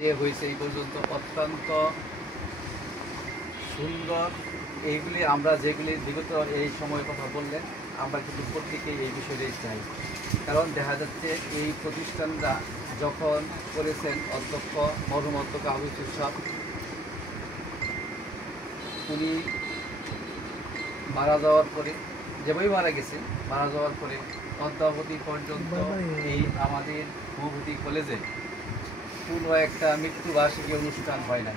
যে হয়েছে এই পর্যন্ত অত্যন্ত সুন্দর। এইগুলি আমরা যেগুলি বিগত এই সময়ের কথা বললেন, আমরা কিন্তু প্রত্যেকেই এই বিষয়টাই চাই। কারণ দেখা যাচ্ছে এই প্রতিষ্ঠানরা যখন করেছেন অধ্যক্ষ মরহুম অধ্যক্ষ আবু ইউসুফ সাহেব, উনি মারা যাওয়ার পরে, যেভাবে মারা গেছেন, মারা যাওয়ার পরে অদ্যাবধি পর্যন্ত এই আমাদের মৌভূতি কলেজে কোনো একটা মৃত্যুবার্ষিকী অনুষ্ঠান হয় না।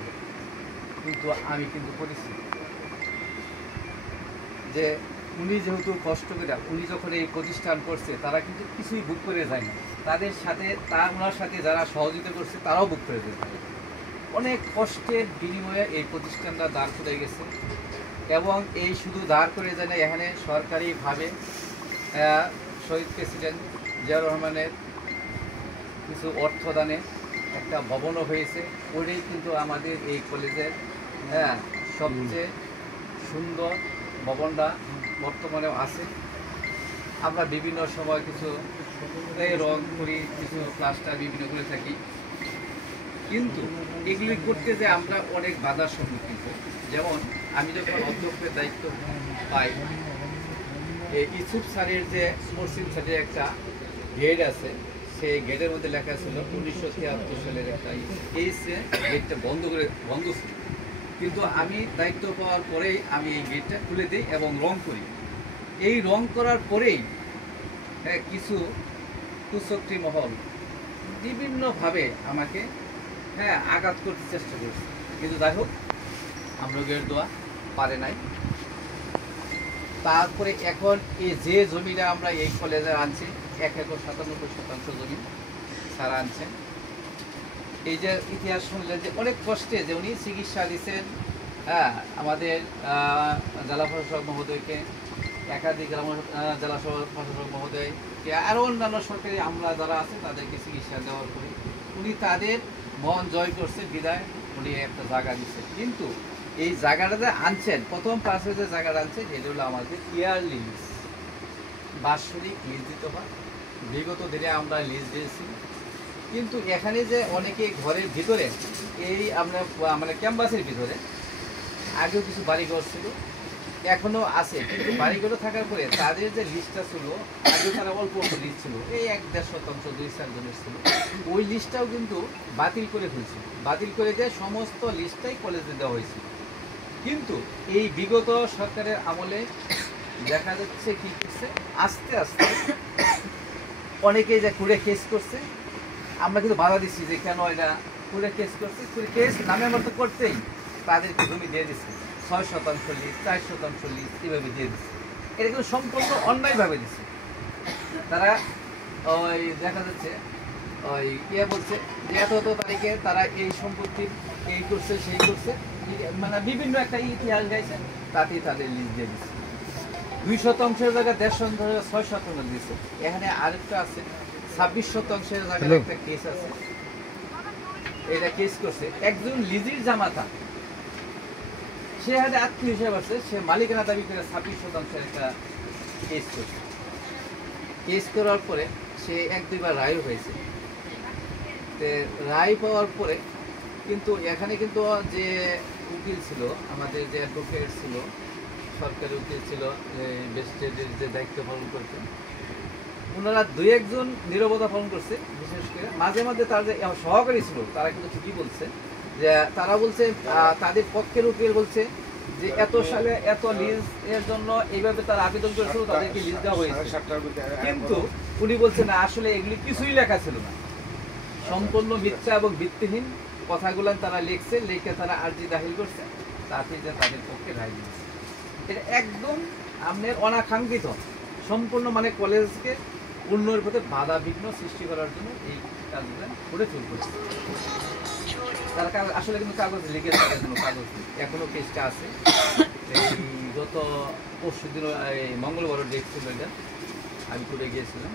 কিন্তু আমি কিন্তু করেছি যে উনি যেহেতু কষ্ট করে উনি যখন এই প্রতিষ্ঠান করছে, তারা কিন্তু কিছুই বুক করে যায় না। তাদের সাথে ওনার সাথে যারা সহযোগিতা করছে তারাও বুক করে যায়। অনেক কষ্টের বিনিময়ে এই প্রতিষ্ঠানটা দাঁড় করে গেছে। এবং এই শুধু দাঁড় করে যায় না, এখানে সরকারিভাবে শহীদ প্রেসিডেন্ট জিয়াউর রহমানের কিছু অর্থদানে একটা ভবনও হয়েছে। ওইটাই কিন্তু আমাদের এই কলেজের সবচেয়ে সুন্দর ভবনটা বর্তমানেও আছে। আমরা বিভিন্ন সময় কিছু রং করি, কিছু প্লাস্টার বিভিন্ন করে থাকি, কিন্তু এগুলি করতে যে আমরা অনেক বাধার সম্মুখীন হই। যেমন আমি যখন অধ্যক্ষের দায়িত্ব পাই, এই ইউসুফ স্যারের যে মরসিম স্যারের একটা গেট আছে, সেই গেটের মধ্যে লেখা ছিল 1973 সালের একটা এই গেটটা বন্ধ ছিল। কিন্তু আমি দায়িত্ব পাওয়ার পরেই আমি এই গেটটা খুলে দিই এবং রং করি। এই রং করার পরেই কিছু কুশক্তি মহল বিভিন্নভাবে আমাকে আঘাত করতে চেষ্টা করছে, কিন্তু যাই হোক আমরা গেট দেওয়া পারে নাই। তারপরে এখন এই যে জমিটা আমরা এই কলেজে আনছি, 1 একর 97% জমি সারা আনছেন। এই যে ইতিহাস শুনলেন যে অনেক কষ্টে যে উনি চিকিৎসা দিচ্ছেন, আমাদের জেলা প্রশাসক মহোদয়কে, একাধিক জেলা প্রশাসক মহোদয়কে, আরও অন্যান্য সরকারি আমলা যারা আছে তাদেরকে চিকিৎসা দেওয়ার পরে উনি তাদের মন জয় করছে, বিদায় উনি একটা জায়গা দিচ্ছেন। কিন্তু এই জায়গাটা যে আনছেন, প্রথম পাশে যে জায়গাটা আনছেন, এটা হলো আমাদের ইয়ারলি লিজ, বাৎসরিক লিজ দিতে হয়। বিগত দিনে আমরা লিজ দিয়েছি, কিন্তু এখানে যে অনেকে ঘরের ভিতরে এই আমরা মানে ক্যাম্পাসের ভিতরে আগেও কিছু বাড়িঘর ছিল, এখনও আছে, কিন্তু বাড়িঘর থাকার পরে তাদের যে লিস্টটা ছিল, আগে তারা অল্প অল্প লিস্ট ছিল, এই 1-1.5% 2-4 জনের ছিল, ওই লিস্টটাও কিন্তু বাতিল করে ফেলছিল। বাতিল করে দিয়ে সমস্ত লিস্টটাই কলেজে দেওয়া হয়েছিল। কিন্তু এই বিগত সরকারের আমলে দেখা যাচ্ছে কি করছে, আস্তে আস্তে অনেকেই যে কুড়ে কেস করছে। আমরা কিন্তু বাধা দিচ্ছি যে কেন এটা কুড়ে কেস করছে, কুড়ে কেস নামের মতো করতেই তাদেরকে জমি দিয়ে দিচ্ছে, 6% লিজ, 4% লিজ, এইভাবে দিয়ে দিচ্ছে। এটা কিন্তু সম্পূর্ণ অন্যায়ভাবে দিচ্ছে। তারা ওই দেখা যাচ্ছে ওই বলছে যে এত তারিখে তারা এই সম্পত্তি এই করছে সেই করছে, মানে বিভিন্ন একটা ইতিহাস গাইছে, তাতেই তাদের লিজ দিয়ে দিচ্ছে। 2% জায়গায় 1.5% 6% দিচ্ছে। এখানে আরেকটা আছে 26% জায়গায় একটা কেস আছে, এটা কেস করছে একজন লিজির জামাতা, সে হাতে আত্মীয় হিসেবে আছে, সে মালিকানা দাবি করে 26% একটা কেস করছে। কেস করার পরে সে 1-2 বার রায় হয়েছে। রায় পাওয়ার পরে কিন্তু এখানে কিন্তু যে উকিল ছিল, আমাদের যে অ্যাডভোকেট ছিল, সরকারি উকিল ছিল, ম্যাজিস্ট্রেটের যে দায়িত্ব পালন করতেন, ওনারা 2-1 জন নীরবতা পালন করছে। বিশেষ করে মাঝে মাঝে তার যে সহকারী ছিল তারা কিন্তু ঠিকই বলছে, যে তারা বলছে তাদের পক্ষের উকিল বলছে যে এত সালে এত লিজ এর জন্য এইভাবে তারা আবেদন করেছিল, তাদেরকে লিজ দেওয়া হয়েছে। কিন্তু উনি বলছে না, আসলে এগুলি কিছুই লেখা ছিল না, সম্পূর্ণ মিথ্যা এবং ভিত্তিহীন কথাগুলো তারা লিখছে, লিখে তারা আর্জি দাখিল করছে, তাতে যে তাদের পক্ষে রায় দিয়েছে। এটা একদম আপনার অনাকাঙ্ক্ষিত, সম্পূর্ণ মানে কলেজকে উন্নয়নের পথে বাধা বিঘ্ন সৃষ্টি করার জন্য এই কাজগুলো করে চলছে। তার আসলে কিন্তু কাগজ লিখে থাকার জন্য কাগজ এখনো কেসটা আছে। এই গত পরশু দিন মঙ্গলবার ডেট ছিল, এটা আমি করে গিয়েছিলাম।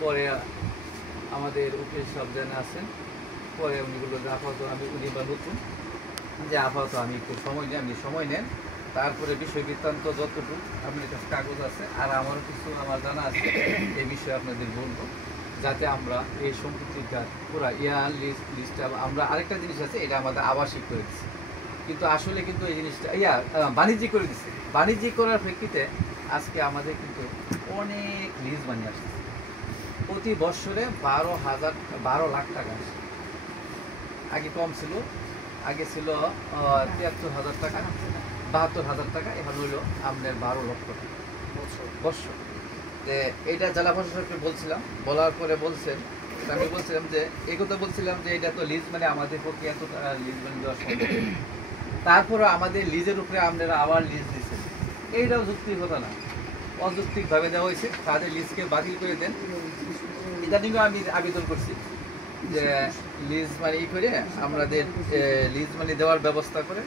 পরে আমাদের উকিল সব জানা আছেন, পরে উনিগুলো আপাতত আমি উনি বা নতুন যে আপাতত আমি একটু সময় নিই, আপনি সময় নেন, তারপরে বিষয় বৃত্তান্ত যতটুকু আপনার কাছে কাগজ আছে আর আমারও কিছু আমার জানা আছে, এই বিষয়ে আপনাদের বলবো। যাতে আমরা এই সম্পত্তিটা পুরো ইয়ার লিস্টটা আমরা আরেকটা জিনিস আছে, এটা আমাদের আবাসিক করে দিচ্ছি, কিন্তু আসলে কিন্তু এই জিনিসটা বাণিজ্যিক করে দিচ্ছি। বাণিজ্যিক করার প্রেক্ষিতে আজকে আমাদের কিন্তু অনেক লিজ বানিয়ে আসছে, প্রতি বৎসরে 12 লাখ টাকা আসে। আগে কম ছিল, আগে ছিল 73,000 টাকা, 72,000 টাকা, এখন হইল আপনার 12 লক্ষ টাকা বৎসর। এইটা জেলা প্রশাসককে বলছিলাম, বলার পরে বলছেন, আমি বলছিলাম যে এই কথা বলছিলাম যে এটা তো লিজ মানে আমাদের পক্ষে এত লিজ মানে দেওয়া সম্ভব। তারপরে আমাদের লিজের উপরে আপনারা আবার লিজ দিচ্ছেন, এইটাও যুক্তির কথা না, অযৌক্তিকভাবে দেওয়া হয়েছে। তাদের লিজকে বাতিল করে দেন। ইদানিংও আমি আবেদন করছি যে লিজ মানে ই করে আমাদের লিজ মানে দেওয়ার ব্যবস্থা করে।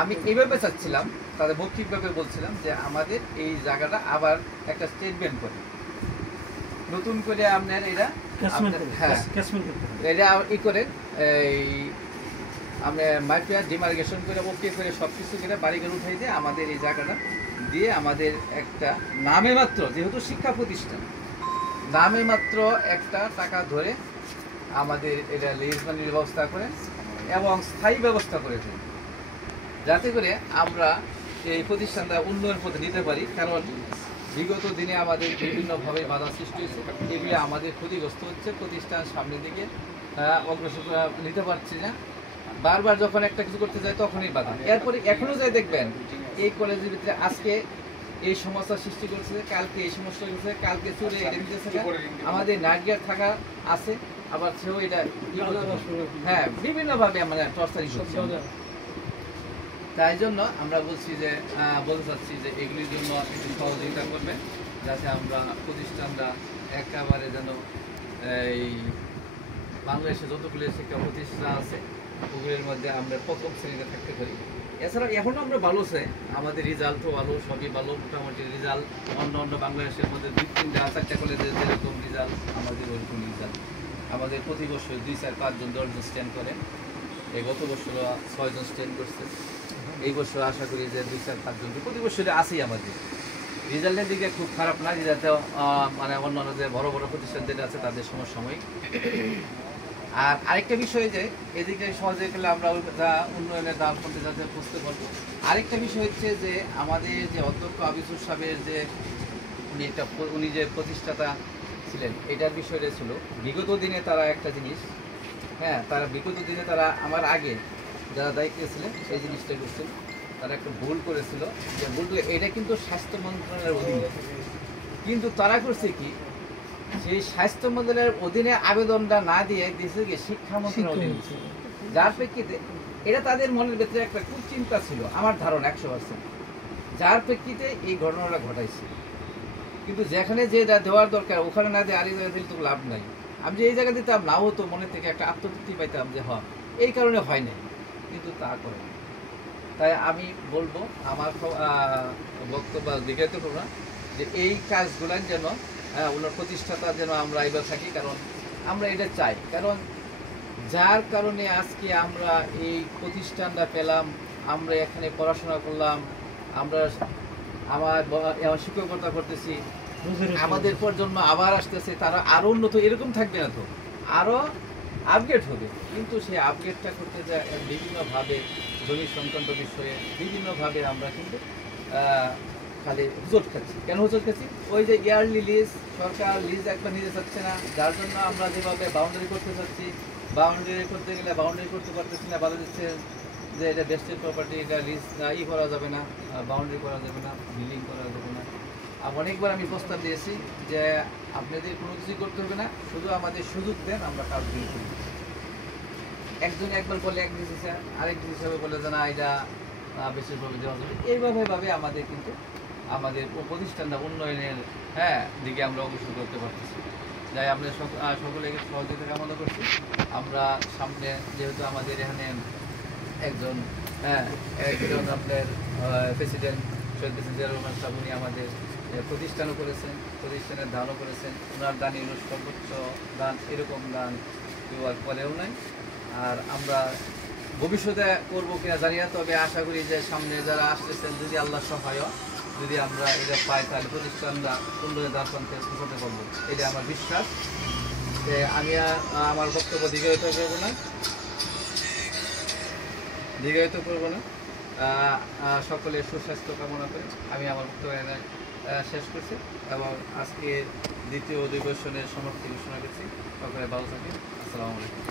আমি এইভাবে চাচ্ছিলাম, তাদের মৌখিকভাবে বলছিলাম যে আমাদের এই জায়গাটা আবার একটা স্টেটমেন্ট করে নতুন করে আপনার এটা এটা ই করে এই আমরা মাইক্রো ডিমার্কেশন করে ওকে করে সব কিছু করে বাড়িঘর উঠাই দিয়ে আমাদের এই জায়গাটা দিয়ে আমাদের একটা নামে মাত্র, যেহেতু শিক্ষা প্রতিষ্ঠান, নামে মাত্র একটা টাকা ধরে আমাদের এটা লিজ মানির ব্যবস্থা করে এবং স্থায়ী ব্যবস্থা করে দেয়, যাতে করে আমরা এই প্রতিষ্ঠানটা উন্নয়ন পথে নিতে পারি। কারণ বিগত দিনে আমাদের বিভিন্নভাবে বাধা সৃষ্টি হয়েছে, এগুলি আমাদের ক্ষতিগ্রস্ত হচ্ছে, প্রতিষ্ঠান সামনের দিকে অগ্রসর নিতে পারছি না। বারবার যখন একটা কিছু করতে যায় তখনই বাধা। এরপরে এখনও যাই দেখবেন এই কলেজের ভিতরে আজকে এই সমস্যা সৃষ্টি করছে, কালকে এই সমস্যা করছে, কালকে চলে এটা দিতেছে, আমাদের নাইট গার্ড থাকা আছে, আবার সেও এটা হ্যাঁ বিভিন্নভাবে আমরা টর্চারিং করছি। তাই জন্য আমরা বলছি যে বলতে চাচ্ছি যে এগুলির জন্য একটু সহযোগিতা করবেন, যাতে আমরা প্রতিষ্ঠানরা একেবারে যেন এই বাংলাদেশে যতগুলো শিক্ষা প্রতিষ্ঠান আছে ওগুলির মধ্যে আমরা প্রথম শ্রেণীতে থাকতে পারি। এছাড়া এখনও আমরা ভালো আছে, আমাদের রেজাল্টও ভালো, সবই ভালো, মোটামুটি রেজাল্ট অন্য বাংলাদেশের মধ্যে 2-3-4টা কলেজের যেরকম রেজাল্ট আমাদের ওইরকম রেজাল্ট। আমাদের প্রতি বছর 2-4-5 জন 10 জন স্ট্যান্ড করেন, এই গত বছর 6 জন স্ট্যান্ড করছে, এই বছর আশা করি যে 2-4-5 জন প্রতি বছরে আসেই। আমাদের রেজাল্টের দিকে খুব খারাপ না, রেজাল্টে মানে অন্যান্য যে বড় বড় প্রতিষ্ঠান যেটা আছে তাদের সমসাময়িক। আর আরেকটা বিষয় যে এদিকে সহজে গেলে আমরা উন্নয়নের দাম করতে যাতে বুঝতে পারবো। আরেকটা বিষয় হচ্ছে যে আমাদের যে অধ্যক্ষ আবিসুর সাহেবের যে উনি যে প্রতিষ্ঠাতা ছিলেন, এটার বিষয়টা ছিল বিগত দিনে তারা একটা জিনিস, হ্যাঁ তারা বিগত দিনে তারা আমার আগে যারা দায়িত্বে ছিলেন সেই জিনিসটা করছিল, তারা একটা ভুল করেছিল। যে ভুলগুলো এটা কিন্তু স্বাস্থ্য মন্ত্রণালয়ের অধীনে, কিন্তু তারা করছে কি সেই স্বাস্থ্য মন্ত্রণালয়ের অধীনে আবেদনটা না দিয়ে দিয়েছে কি শিক্ষা মন্ত্রণালয়ের অধীনে, যার প্রেক্ষিতে এটা তাদের মনের ভেতরে একটা কুচিন্তা ছিল আমার ধারণা 100%, যার প্রেক্ষিতে এই ঘটনাটা ঘটাইছে। কিন্তু যেখানে যেটা দেওয়ার দরকার ওখানে না দিয়ে আরেক জায়গায় দিলে তো লাভ নাই। আমি যে এই জায়গা দিতাম নাও তো মনে থেকে একটা আত্মতৃপ্তি পাইতাম যে হ্যাঁ এই কারণে হয় নাই, কিন্তু তা করে না। তাই আমি বলবো আমার বক্তব্য দীর্ঘায়িত করব না, যে এই কাজগুলো যেন ওনার প্রতিষ্ঠাতা যেন আমরা এবার থাকি, কারণ আমরা এটা চাই। কারণ যার কারণে আজকে আমরা এই প্রতিষ্ঠানটা পেলাম, আমরা এখানে পড়াশোনা করলাম, আমরা আমার শিক্ষকতা করতেছি, আমাদের প্রজন্ম আবার আসতেছে, তারা আরও উন্নত এরকম থাকবে না, তো আরও আপগ্রেড হবে। কিন্তু সেই আপগ্রেডটা করতে যায় বিভিন্নভাবে জমি সংক্রান্ত বিষয়ে বিভিন্নভাবে আমরা কিন্তু খালি হুজট খাচ্ছি। কেন হুজট খাচ্ছি? ওই যে ইয়ারলি লিজ, সরকার লিজ একবার নিতে চাচ্ছে না, যার জন্য আমরা যেভাবে বাউন্ডারি করতে চাচ্ছি, বাউন্ডারি করতে গেলে বাউন্ডারি করতে পারতেছি না, বলা যাচ্ছে যে এটা বেস্টেড প্রপার্টি, এটা লিজ করা যাবে না, বাউন্ডারি করা যাবে না, বিল্ডিং করা যাবে না। অনেকবার আমি প্রস্তাব দিয়েছি যে আপনাদের কোনো কিছুই করতে হবে না, শুধু আমাদের সুযোগ দেন, আমরা কাজ দিয়ে করি। একজন একবার বলে এক জিনিস হিসাবে, আরেক জিনিস হিসাবে বলে যে না এটা বেশিরভাবে দেওয়া যাবে। এইভাবে আমাদের কিন্তু আমাদের প্রতিষ্ঠানটা উন্নয়নের দিকে আমরা অগ্রসর করতে পারতেছি। যাই আমরা সকলে সহযোগিতা কামনা করছি। আমরা সামনে যেহেতু আমাদের এখানে একজন আপনার প্রেসিডেন্ট শহীদ প্রেসিডেন্ট রহমান সাহেব, উনি আমাদের প্রতিষ্ঠানও করেছেন, প্রতিষ্ঠানের দানও করেছেন। ওনার দানই হল সর্বোচ্চ দান, এরকম দান কেউ আর করেও নাই। আর আমরা ভবিষ্যতে করবো কিনা জানি না, তবে আশা করি যে সামনে যারা আসতেছেন যদি আল্লাহ সহায়, যদি আমরা এটা পাই তাহলে প্রতিষ্ঠানরা উন্নয়নের দ্বার প্রান্তে পৌঁছাতে পারবো, এটা আমার বিশ্বাস। আমি আমার বক্তব্য দীর্ঘায়িত করবো না। সকলের সুস্বাস্থ্য কামনা করে আমি আমার বক্তব্য এখানে শেষ করছি এবং আজকে দ্বিতীয় অধিবেশনের সমাপ্তি ঘোষণা করছি। সকলে ভালো থাকেন। আসসালামু আলাইকুম।